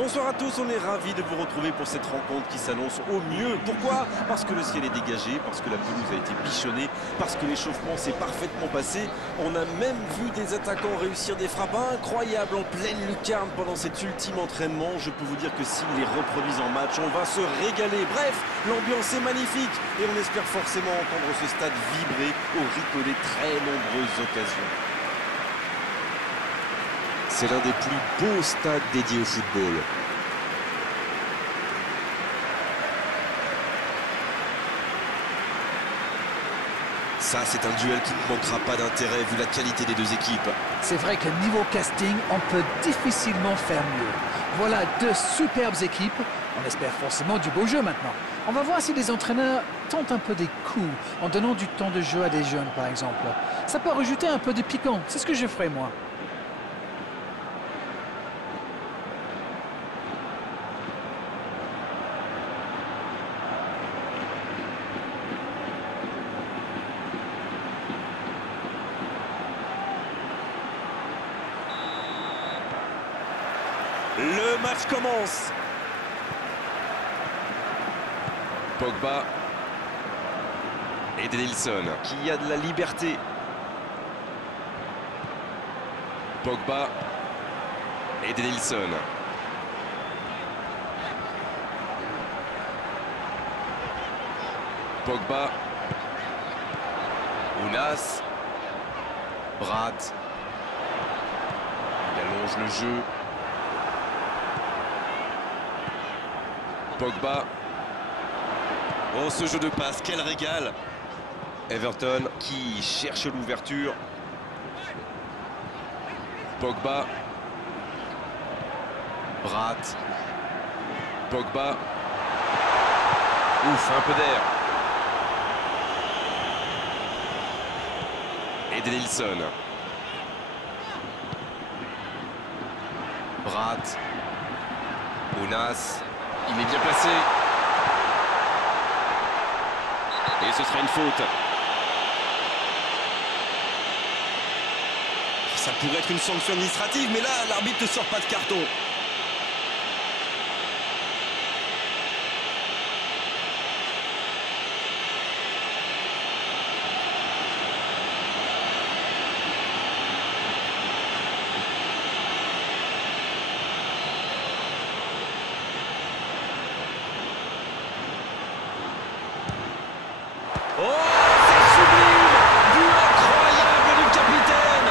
Bonsoir à tous, on est ravis de vous retrouver pour cette rencontre qui s'annonce au mieux. Pourquoi? Parce que le ciel est dégagé, parce que la pelouse a été bichonnée, parce que l'échauffement s'est parfaitement passé. On a même vu des attaquants réussir des frappes incroyables en pleine lucarne pendant cet ultime entraînement. Je peux vous dire que s'ils les reproduisent en match, on va se régaler. Bref, l'ambiance est magnifique et on espère forcément entendre ce stade vibrer au rythme des très nombreuses occasions. C'est l'un des plus beaux stades dédiés au football. Ça, c'est un duel qui ne manquera pas d'intérêt vu la qualité des deux équipes. C'est vrai que niveau casting, on peut difficilement faire mieux. Voilà deux superbes équipes. On espère forcément du beau jeu maintenant. On va voir si les entraîneurs tentent un peu des coups en donnant du temps de jeu à des jeunes, par exemple. Ça peut rajouter un peu de piquant. C'est ce que je ferai, moi. Le match commence. Pogba. Edenilson. Qui a de la liberté. Pogba. Edenilson. Pogba. Ounas. Bratt. Il allonge le jeu. Pogba. Oh, ce jeu de passe, quel régal! Everton. Qui cherche l'ouverture. Pogba. Bratt. Pogba. Ouf, un peu d'air. Edenilson. Bratt. Ounas. Il est bien placé. Et ce sera une faute. Ça pourrait être une sanction administrative, mais là, l'arbitre ne sort pas de carton. Oh, c'est sublime! But incroyable du capitaine!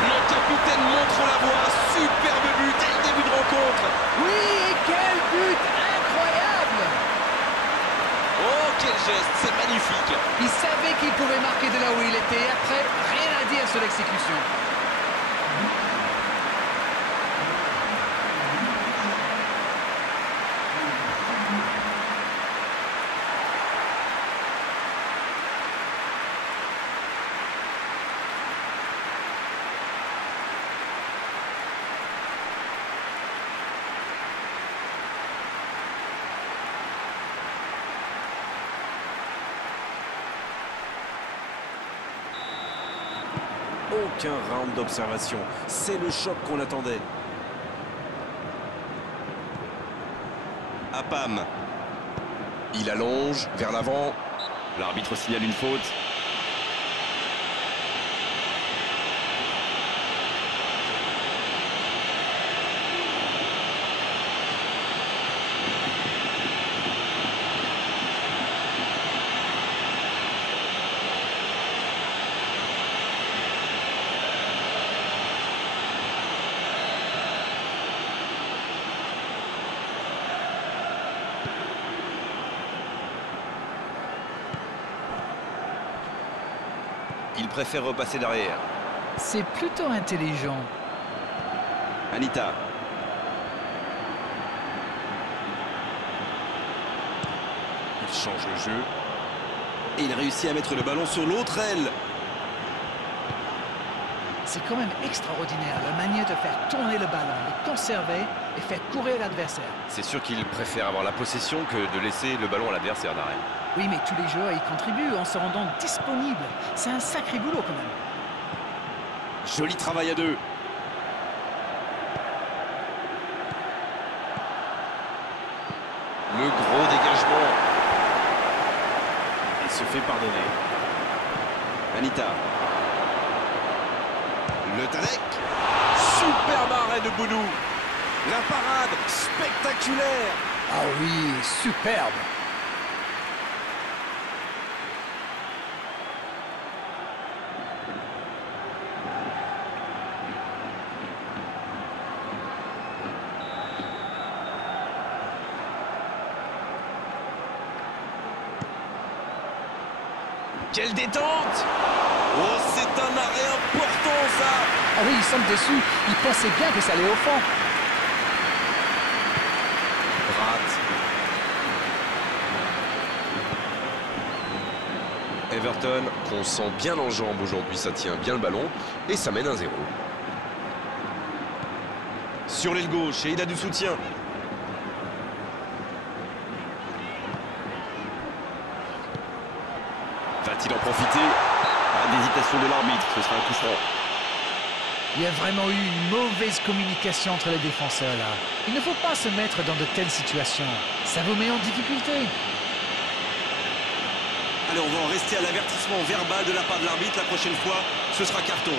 Le capitaine montre la voie. Superbe but dès le début de rencontre. Oui, et quel but incroyable! Oh, quel geste! C'est magnifique! Il savait qu'il pouvait marquer de là où il était. Après, rien à dire sur l'exécution. Aucun round d'observation. C'est le choc qu'on attendait. Apam. Il allonge vers l'avant. L'arbitre signale une faute. Il préfère repasser derrière. C'est plutôt intelligent. Anita. Il change le jeu. Et il réussit à mettre le ballon sur l'autre aile. C'est quand même extraordinaire la manière de faire tourner le ballon, de conserver et faire courir l'adversaire. C'est sûr qu'il préfère avoir la possession que de laisser le ballon à l'adversaire d'arrêt. Oui, mais tous les joueurs y contribuent en se rendant disponibles. C'est un sacré boulot quand même. Joli travail à deux. Le gros dégagement. Il se fait pardonner. Anita. Le Talek. Superbe arrêt de Bounou. La parade spectaculaire. Ah oui, superbe. Quelle détente! Oh, c'est un arrêt important, ça! Ah oui, il semble déçu. Il pensait bien que ça allait au fond. Rate. Everton, qu'on sent bien en jambes aujourd'hui, ça tient bien le ballon et ça mène 1-0. Sur l'aile gauche, et il a du soutien. Va-t-il en profiter? Pas d'hésitation de l'arbitre, ce sera un coup franc. Il y a vraiment eu une mauvaise communication entre les défenseurs là. Il ne faut pas se mettre dans de telles situations. Ça vous met en difficulté. Allez, on va en rester à l'avertissement verbal de la part de l'arbitre. La prochaine fois, ce sera carton.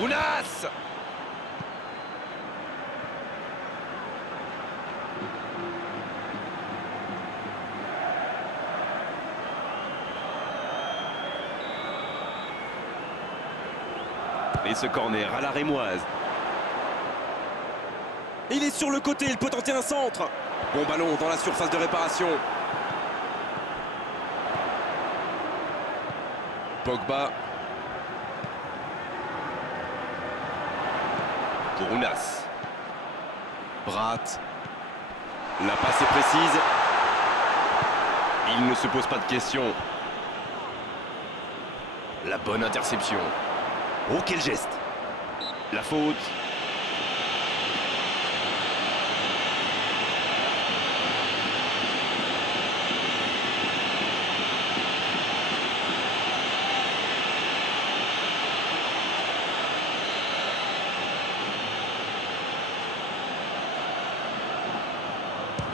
Ounas! Et ce corner à la rémoise. Il est sur le côté, il peut tenter un centre. Bon ballon dans la surface de réparation. Pogba. Pour Ounas. Bratt. La passe est précise. Il ne se pose pas de questions. La bonne interception. Oh, quel geste! La faute.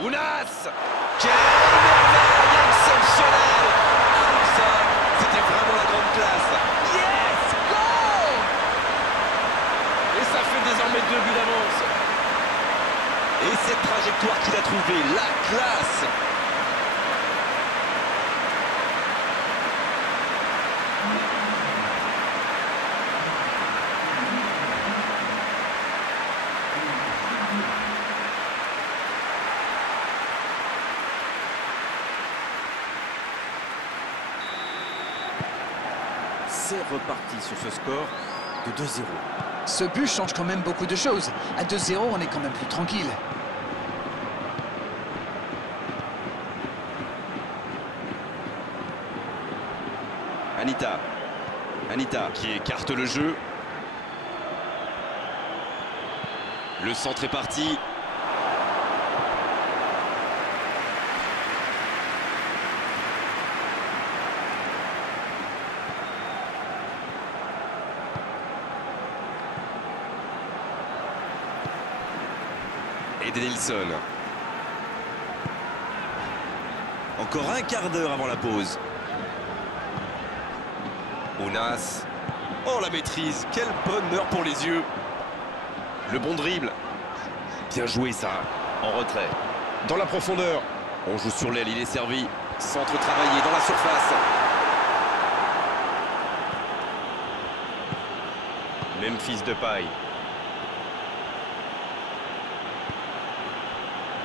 Ounas! Quelle merveille exceptionnelle! Ah, ça, c'était vraiment la grande classe. Yes! Goal! Et ça fait désormais 2 buts d'avance. Et cette trajectoire qu'il a trouvée, la classe! C'est reparti sur ce score de 2-0. Ce but change quand même beaucoup de choses. À 2-0, on est quand même plus tranquille. Anita. Anita qui écarte le jeu. Le centre est parti. Edenilson. Encore un quart d'heure avant la pause. Ounas. Oh, la maîtrise. Quel bonheur pour les yeux. Le bon dribble. Bien joué, ça. En retrait. Dans la profondeur. On joue sur l'aile, il est servi. Centre travaillé dans la surface. Memphis Depay.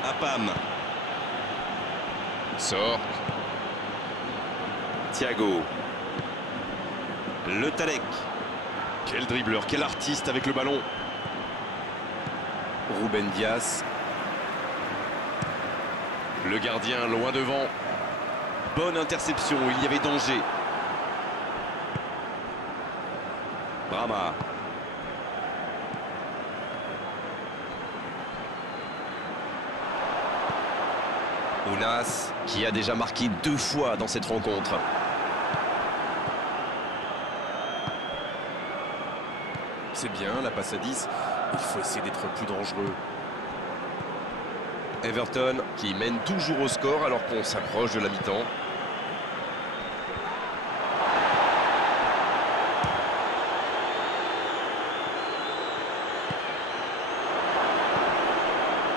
Apam. Sort. Thiago. Le Talek. Quel dribbleur, quel artiste avec le ballon. Ruben Dias. Le gardien loin devant. Bonne interception, il y avait danger. Brahma. Ounas, qui a déjà marqué 2 fois dans cette rencontre. C'est bien, la passe à 10. Il faut essayer d'être plus dangereux. Everton qui mène toujours au score alors qu'on s'approche de la mi-temps.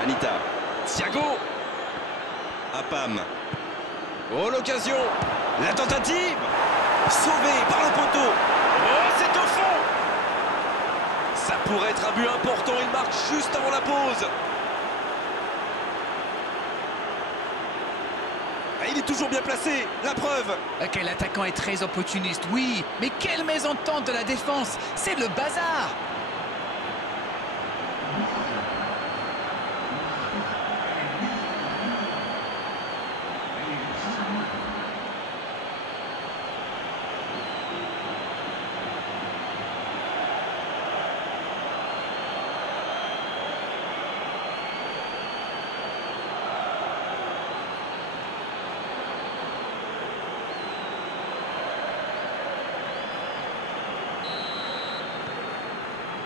Anita. Thiago. Apam. Oh, l'occasion. La tentative. Sauvé par le poteau. Oh, c'est au fond. Ça pourrait être un but important. Il marque juste avant la pause. Et il est toujours bien placé. La preuve. Quel attaquant est très opportuniste, oui. Mais quelle mésentente de la défense. C'est le bazar.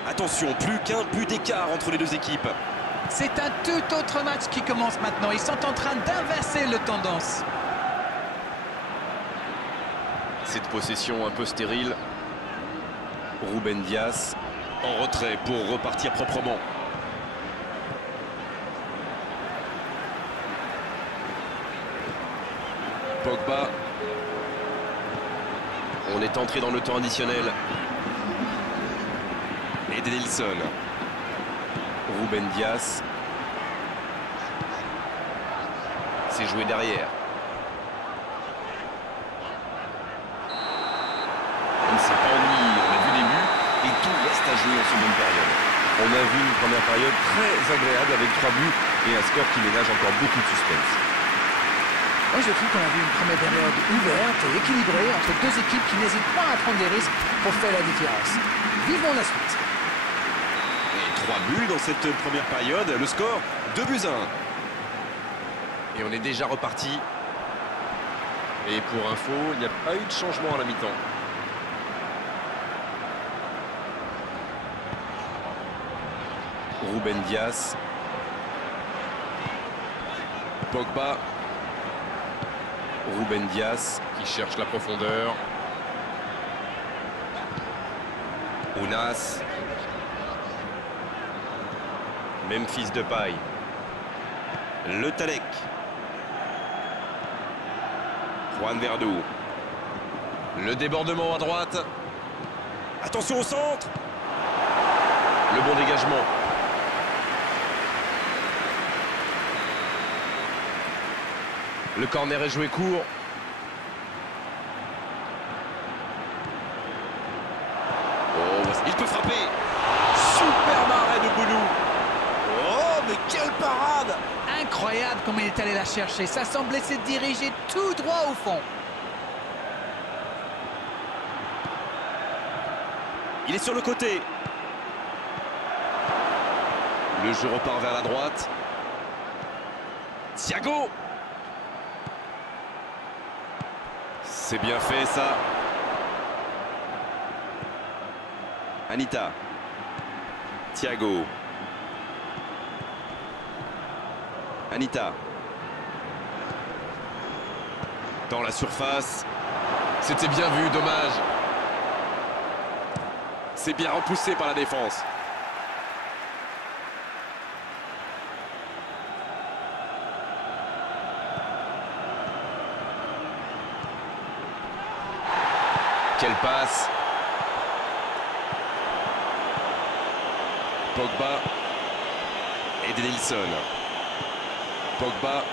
Attention, plus qu'un but d'écart entre les deux équipes. C'est un tout autre match qui commence maintenant. Ils sont en train d'inverser le tendance. Cette possession un peu stérile. Ruben Dias en retrait pour repartir proprement. Pogba. On est entré dans le temps additionnel. Edenilson. Ruben Dias. C'est joué derrière. On ne s'est pas ennuyé, on a vu des buts et tout reste à jouer en seconde période. On a vu une première période très agréable avec 3 buts et un score qui ménage encore beaucoup de suspense. Moi, je trouve qu'on a vu une première période ouverte et équilibrée entre deux équipes qui n'hésitent pas à prendre des risques pour faire la différence. Vivons la suite. Et 3 buts dans cette première période, le score 2-1. Et on est déjà reparti. Et pour info, il n'y a pas eu de changement à la mi-temps. Ruben Dias. Pogba. Ruben Dias. Qui cherche la profondeur. Ounas. Memphis Depay. Le Talek. Juan Verdu. Le débordement à droite. Attention au centre. Le bon dégagement. Le corner est joué court. Oh, il peut frapper. Super arrêt de Boulou. Oh, mais quelle parade! Incroyable comme il est allé la chercher. Ça semblait se diriger tout droit au fond. Il est sur le côté. Le jeu repart vers la droite. Thiago. C'est bien fait ça. Anita. Thiago. Anita. Dans la surface. C'était bien vu, dommage. C'est bien repoussé par la défense. Quelle passe. Pogba. Edenilson. Pogba.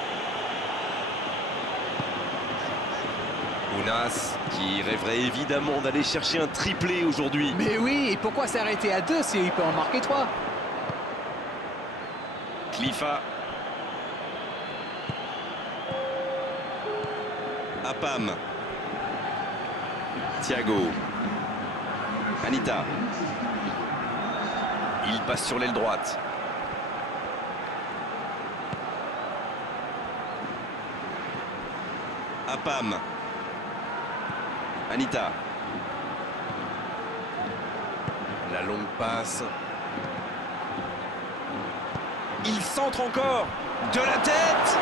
Ounas qui rêverait évidemment d'aller chercher un triplé aujourd'hui. Mais oui, et pourquoi s'arrêter à 2 s'il peut en marquer 3? Clifa. Apam. Thiago. Anita. Il passe sur l'aile droite. Apam. Anita. La longue passe. Il centre encore. De la tête.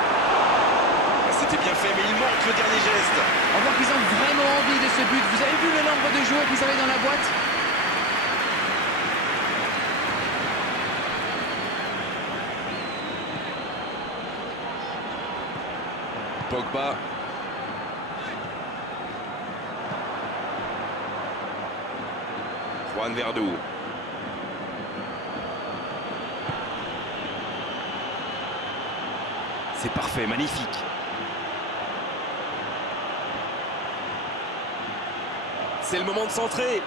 C'était bien fait, mais il manque le dernier geste. On voit qu'ils ont vraiment envie de ce but. Vous avez vu le nombre de joueurs qu'ils avaient dans la boîte? Pogba. Juan Verdú. C'est parfait, magnifique. C'est le moment de centrer.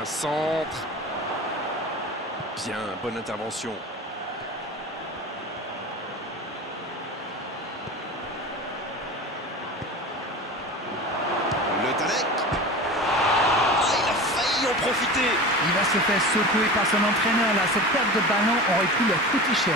Un centre. Bien, bonne intervention. Le Talek. Ah, il a failli en profiter. Il va se faire secouer par son entraîneur là. Cette perte de ballon aurait pu leur coûter cher.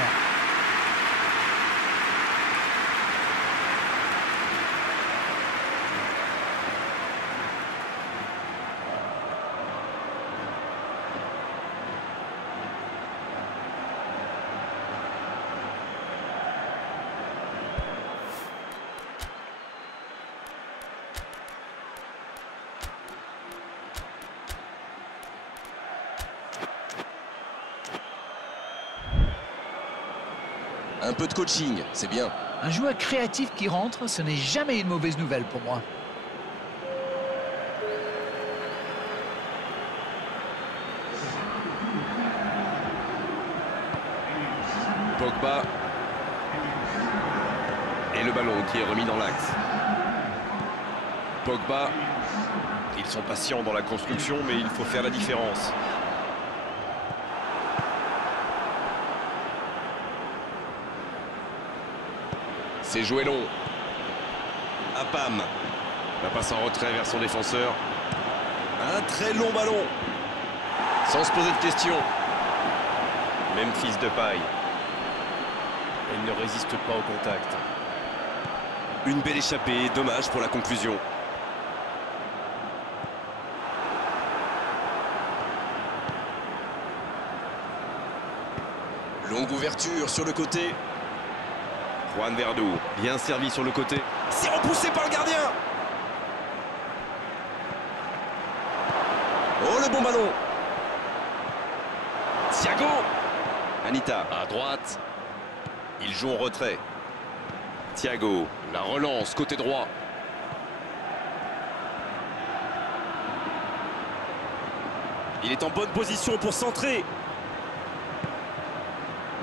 Un peu de coaching, c'est bien. Un joueur créatif qui rentre, ce n'est jamais une mauvaise nouvelle pour moi. Pogba. Et le ballon qui est remis dans l'axe. Pogba. Ils sont patients dans la construction, mais il faut faire la différence. C'est joué long. Apam. La passe en retrait vers son défenseur. Un très long ballon. Sans se poser de questions. Memphis Depay. Il ne résiste pas au contact. Une belle échappée, dommage pour la conclusion. Longue ouverture sur le côté. Juan Verdú. Bien servi sur le côté. C'est repoussé par le gardien. Oh, le bon ballon. Thiago. Anita. À droite. Il joue en retrait. Thiago. La relance côté droit. Il est en bonne position pour centrer.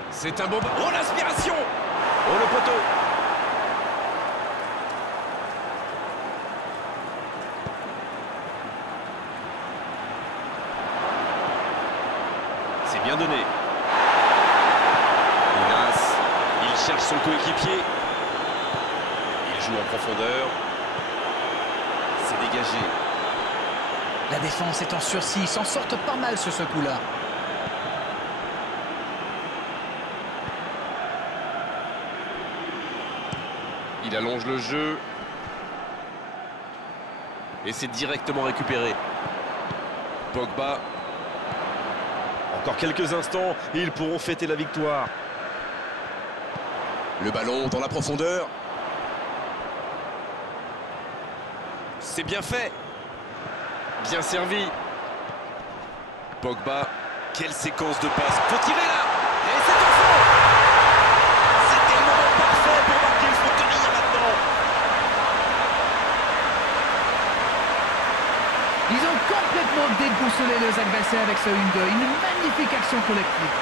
C'est un beau ballon. Oh, l'aspiration. Oh, le poteau. C'est bien donné. Minas. Il cherche son coéquipier. Il joue en profondeur. C'est dégagé. La défense est en sursis, ils s'en sortent pas mal sur ce coup-là. Il allonge le jeu. Et c'est directement récupéré. Pogba. Encore quelques instants et ils pourront fêter la victoire. Le ballon dans la profondeur. C'est bien fait. Bien servi. Pogba. Quelle séquence de passes. Faut tirer là. Et c'est au fond. C'était le moment parfait pour marquer. Il faut tenir maintenant. Ils ont complètement déboussolé leurs adversaires avec ce 1-2. Une magnifique action collective.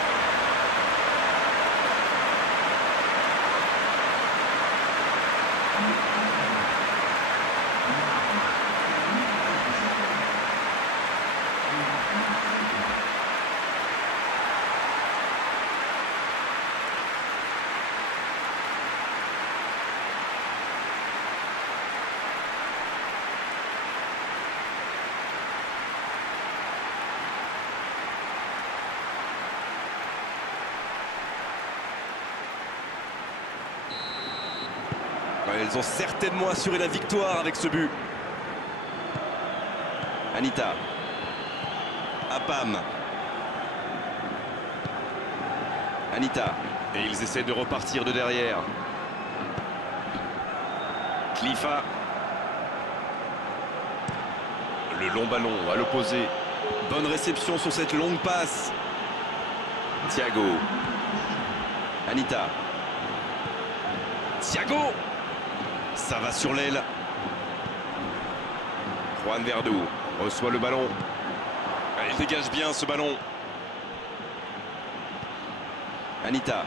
Elles ont certainement assuré la victoire avec ce but. Anita. Apam. Anita. Et ils essaient de repartir de derrière. Clifa. Le long ballon à l'opposé. Bonne réception sur cette longue passe. Thiago. Anita. Thiago. Ça va sur l'aile. Juan Verdú reçoit le ballon. Il dégage bien ce ballon. Anita.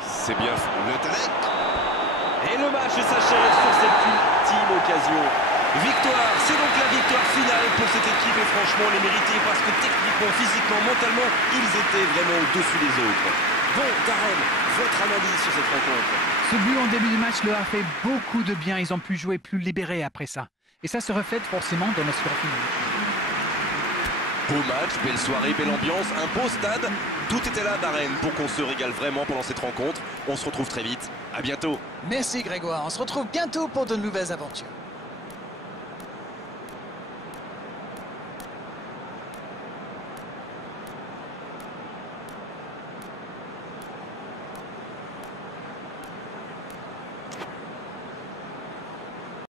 C'est bien fait. Le talent. Et le match s'achève sur cette ultime occasion. Victoire, c'est donc la victoire finale pour cette équipe et franchement on les méritait parce que techniquement, physiquement, mentalement, ils étaient vraiment au-dessus des autres. Bon, Darren, votre analyse sur cette rencontre? Ce but en début de match leur a fait beaucoup de bien. Ils ont pu jouer plus libérés après ça. Et ça se reflète forcément dans le score final. Beau match, belle soirée, belle ambiance, un beau stade. Tout était là, Darren, pour qu'on se régale vraiment pendant cette rencontre. On se retrouve très vite. À bientôt. Merci Grégoire. On se retrouve bientôt pour de nouvelles aventures.